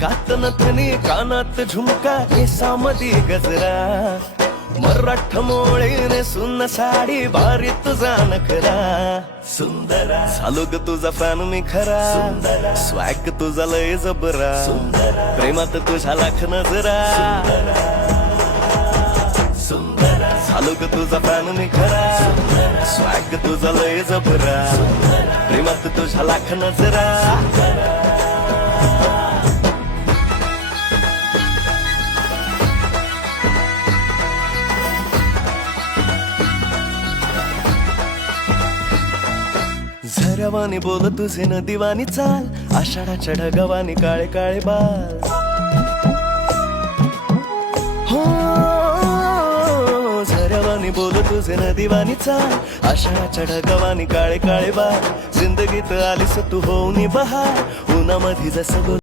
नाकात नथनी कानात झुमका केसामध्ये गजरा मराठ मोळीने सुन्न साडी भारी तुझा नखरा सुंदरा झालो ग तुझा फॅन मी खरा स्वॅग तुझा लय जबरा प्रेमात तुझ्या लाख नजरा झालो ग तुझा फॅन मी खरा स्वॅग तुझा लय जबरा प्रेमात तुझ्या लाख नजरा झऱ्यावानी बोल तुझे नदीवानी चाल आषाढाच्या ढगावानी काळे काळे बाल हो झऱ्यावानी बोल तुझे नदीवानी चाल आषाढाच्या ढगावानी काळे काळे बाल जिंदगीत आलीस तू होऊनी बहार उन्हामध्ये जसं